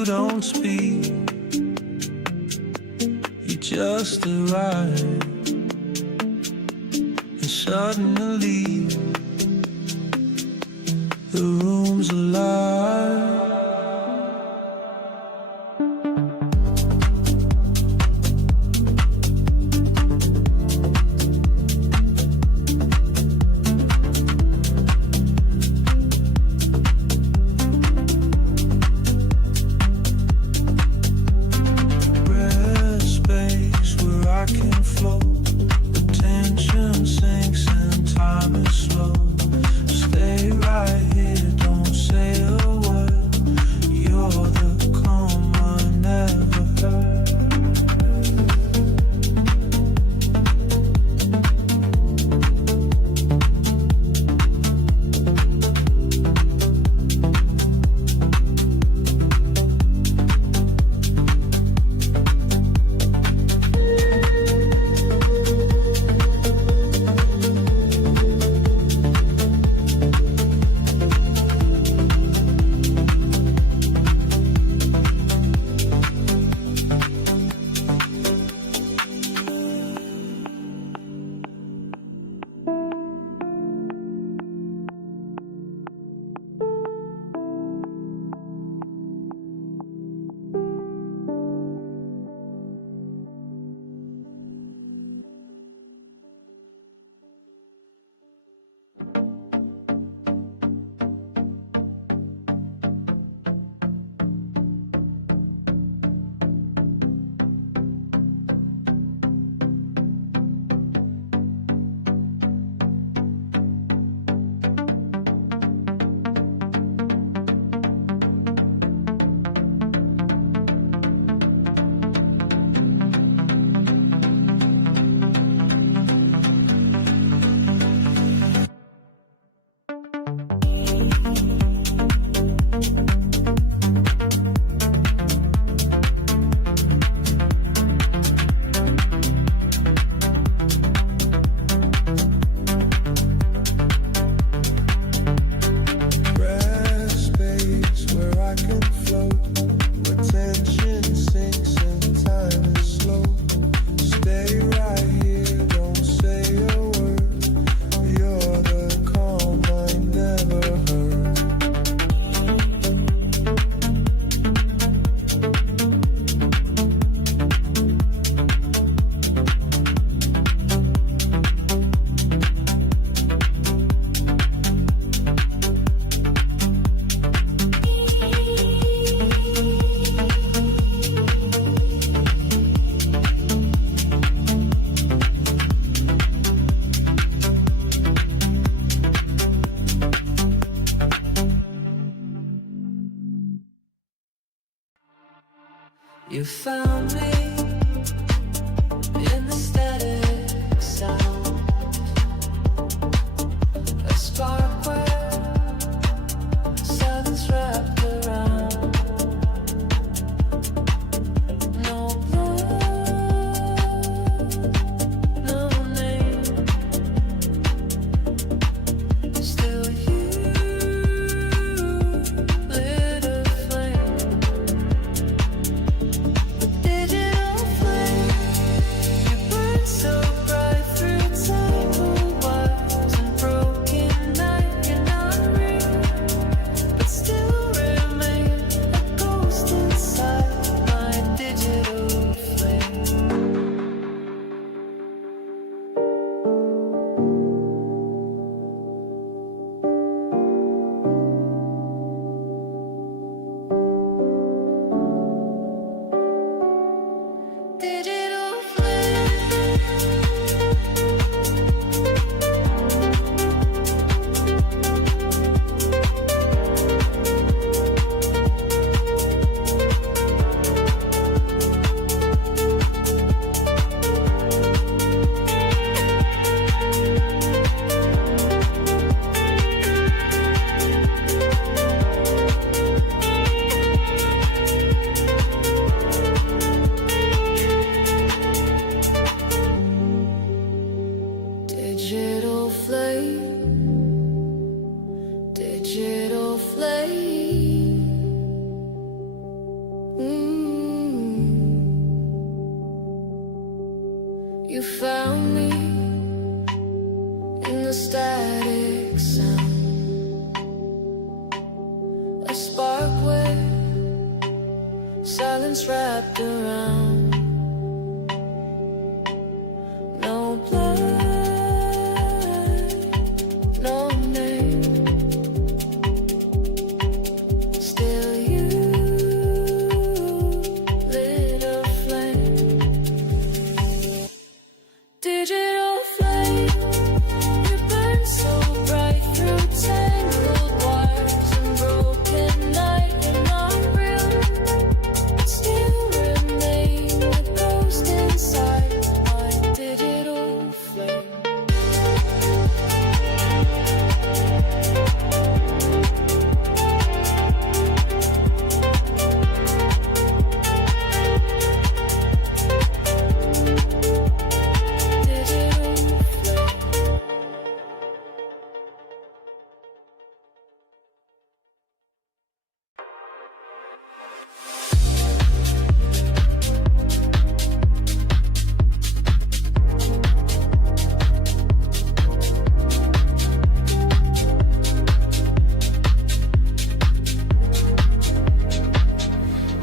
you don't speak, you just arrive, and suddenly the room's alive. You found me in the static sound, a spark where silence wrapped around. No blood, no name, still you lit a flame. Digital silence wrapped around. No blood, no name. Still you lit a flame. Digital flame, you burn so bright through tangled wires and broken night. You're not real, but still remain a ghost inside my digital flame. Digital flame.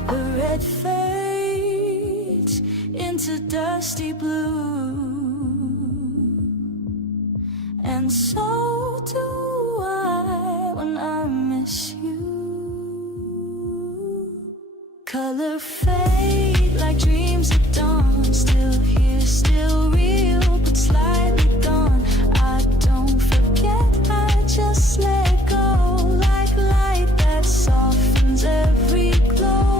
The red fades into dusty blue, and so do I when I miss you. Color fade like dreams at dawn, still here, still real, but slightly gone. I don't forget, I just let go, like light that softens every glow.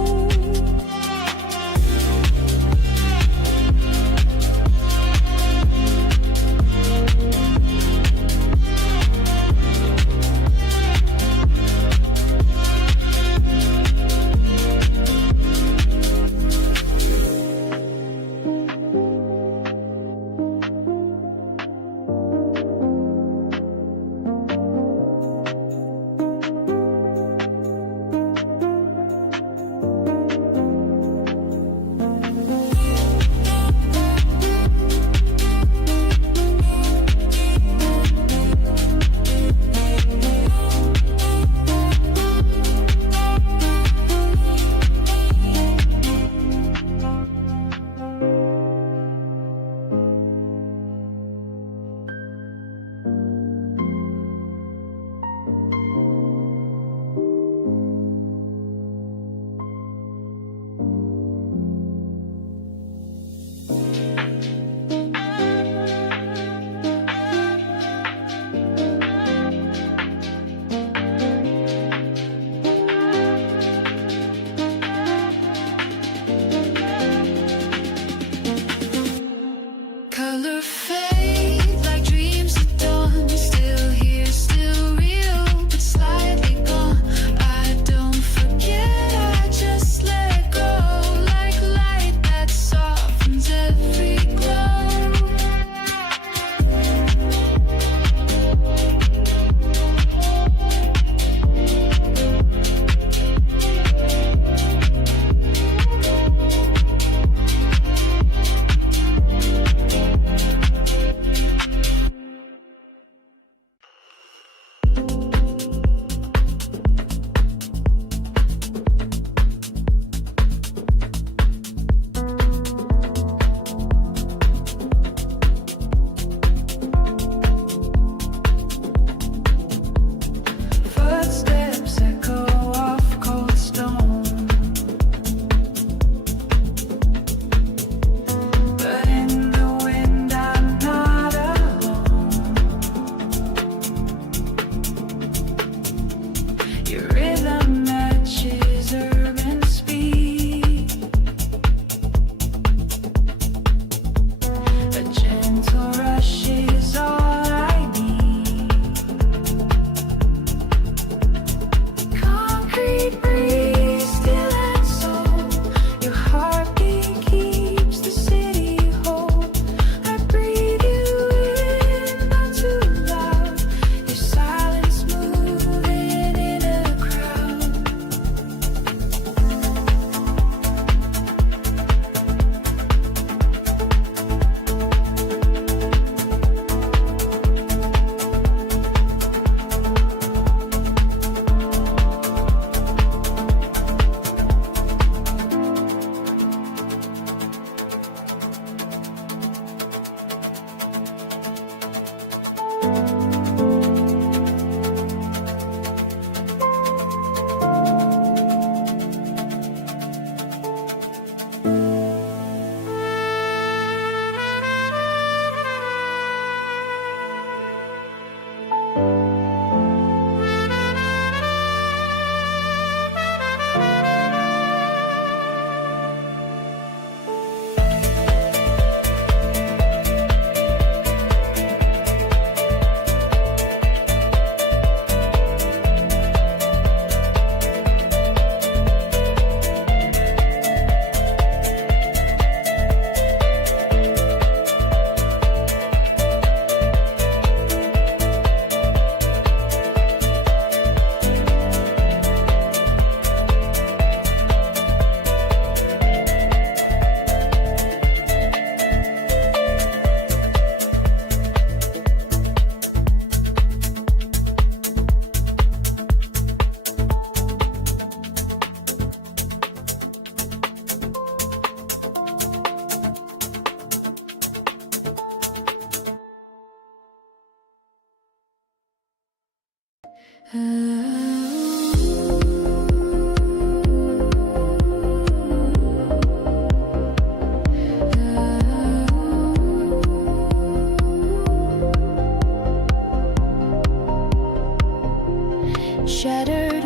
Shattered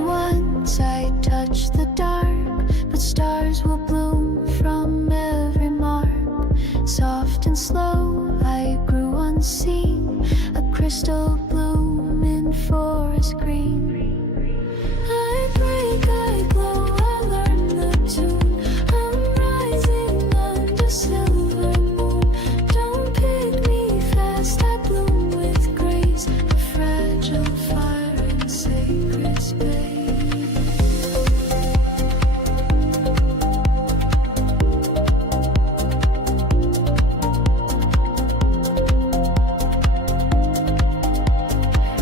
once I touched the dark, but stars will bloom from every mark. Soft and slow I grew unseen, a crystal bloom in forest green. I break, I glow, I learn the tune. I'm rising under silver moon. Don't pick me fast, I bloom with grace, a fragile fire in sacred space.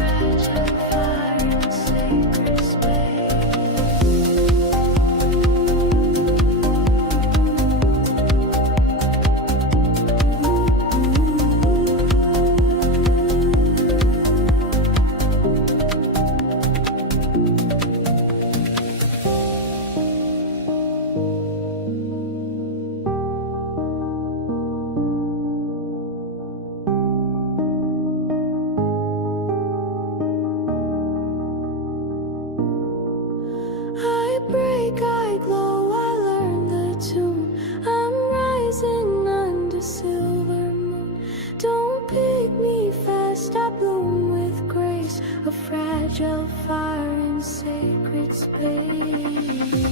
Fragile fire in sacred space. I break, I glow, I learn the tune. I'm rising under silver moon. Don't pick me fast, I bloom with grace, a fragile fire in sacred space.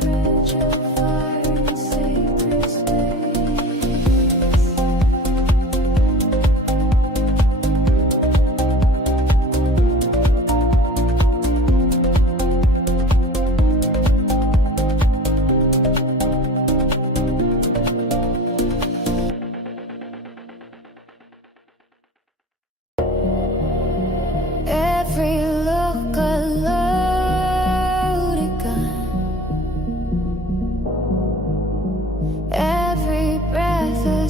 Fragile fire in sacred space. Every look a loaded gun, every breath a